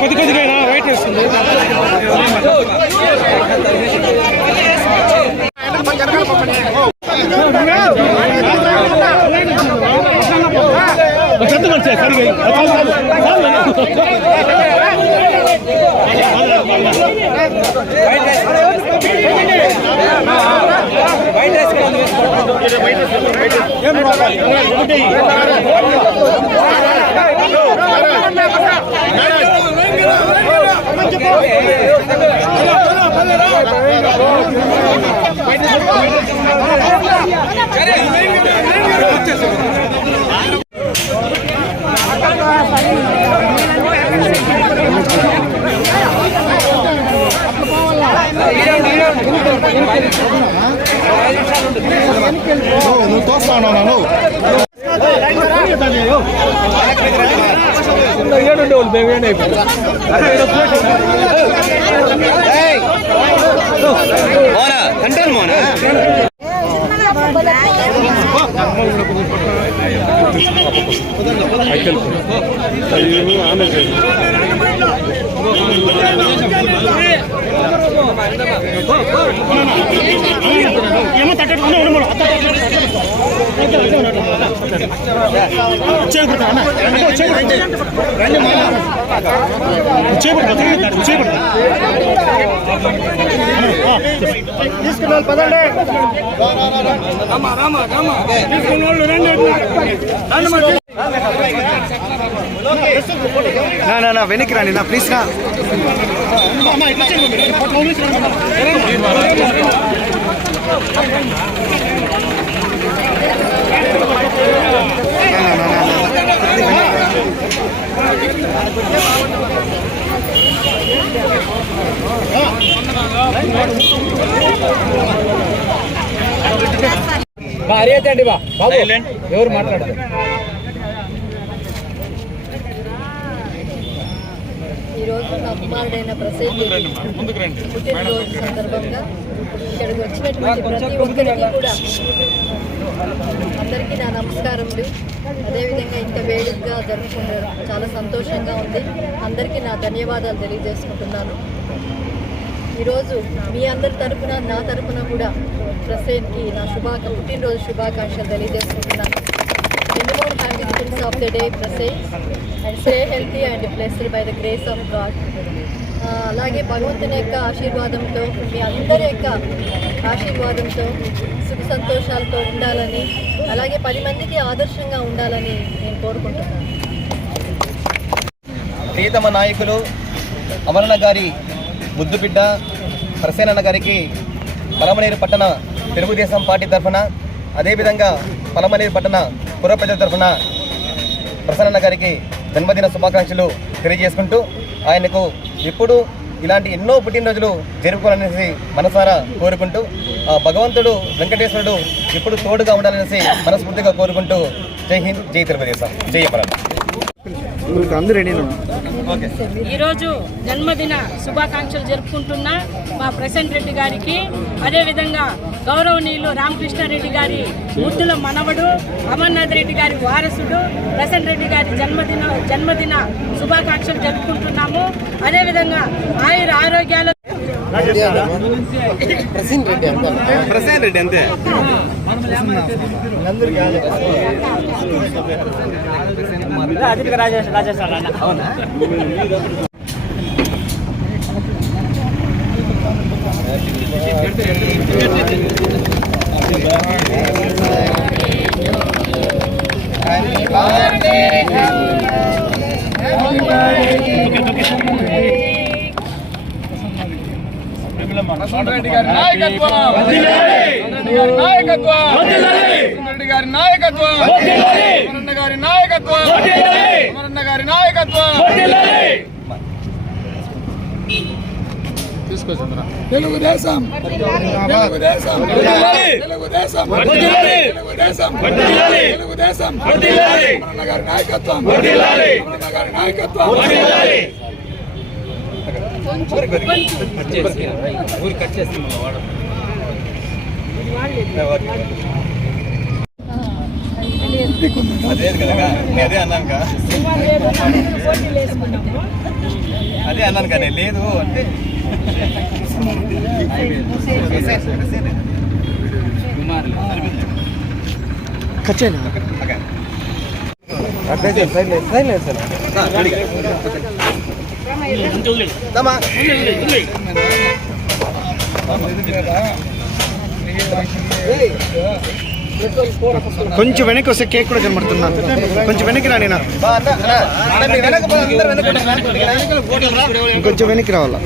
కొద్దిగా వైట్ వేస్తుంది. నువ్వు తోస్తాను నన్ను ఏమో తగ్గట్టు తీసుకున్నాను పదండి. నా వెనక్కి రండి నా ప్లీజ్ నా అరేతండి బాబు ఎవరు మాట్లాడారు. ఈరోజు నా కుమారుడైన ప్రసేన్ పుట్టినరోజు సందర్భంగా ఇక్కడికి వచ్చినటువంటి ప్రతి ఒక్కరికి కూడా అందరికీ నా నమస్కారములు. అదేవిధంగా ఇంత వేడుకగా జరుపుకున్నారు, చాలా సంతోషంగా ఉంది. అందరికీ నా ధన్యవాదాలు తెలియజేసుకుంటున్నాను. ఈరోజు మీ అందరి తరఫున నా తరఫున కూడా ప్రసేన్కి నా పుట్టినరోజు శుభాకాంక్షలు తెలియజేసుకుంటున్నాను. Many more happy returns of the day, Prasen, and stay healthy and blessed by the grace of God. అలాగే భగవంతుని యొక్క ఆశీర్వాదంతో మీ అందరి యొక్క ఆశీర్వాదంతో సుఖ సంతోషాలతో ఉండాలని, అలాగే 10 మందికి ఆదర్శంగా ఉండాలని నేను కోరుకుంటున్నాను. ప్రియతమ నాయకులు అమరణ గారి ముద్దుబిడ్డ ప్రసేన్ అన్న గారికి పలమనేరు పట్టణ తెలుగుదేశం పార్టీ తరఫున, అదేవిధంగా పలమనేరు పట్టణ పుర ప్రజల తరఫున ప్రసన్న గారికి జన్మదిన శుభాకాంక్షలు తెలియజేసుకుంటూ ఆయనకు ఎప్పుడు ఇలాంటి ఎన్నో పుట్టినరోజులు జరుపుకోవాలనేసి మనసారా కోరుకుంటూ భగవంతుడు వెంకటేశ్వరుడు ఎప్పుడు తోడుగా ఉండాలనేసి మనస్ఫూర్తిగా కోరుకుంటూ జై హింద్, జై తెలుగుదేశం, జై అమరన్న. ఈరోజు జన్మదిన శుభాకాంక్షలు జరుపుకుంటున్న మా ప్రసన్న రెడ్డి గారికి, అదేవిధంగా గౌరవనీయులు రామకృష్ణారెడ్డి గారి ముద్దుల మనవడు, అమర్నాథ్ రెడ్డి గారి వారసుడు ప్రసన్న రెడ్డి గారి జన్మదిన శుభాకాంక్షలు జరుపుకుంటున్నాము. అదేవిధంగా ఆయుర ఆరోగ్యాలు ప్రసన్న రెడ్డి అంతే రాజేష్ రెడ్డి గారి నాయకత్వం రెడ్డి గారి నాయకత్వం అమరన్న గారి నాయకత్వం అమరన్న గారి నాయకత్వం తెలుగుదేశం తెలుగుదేశం తెలుగుదేశం తెలుగుదేశం తెలుగుదేశం అమరన్న గారి నాయకత్వం అమరన్న గారి నాయకత్వం అదే అన్నాను కానీ లేదు అంటే కొంచెం వెనక్కి వస్తే కేక్ కూడా కనబడుతున్నా. కొంచెం వెనక్కి రాని నా, కొంచెం వెనక్కి రావాలా.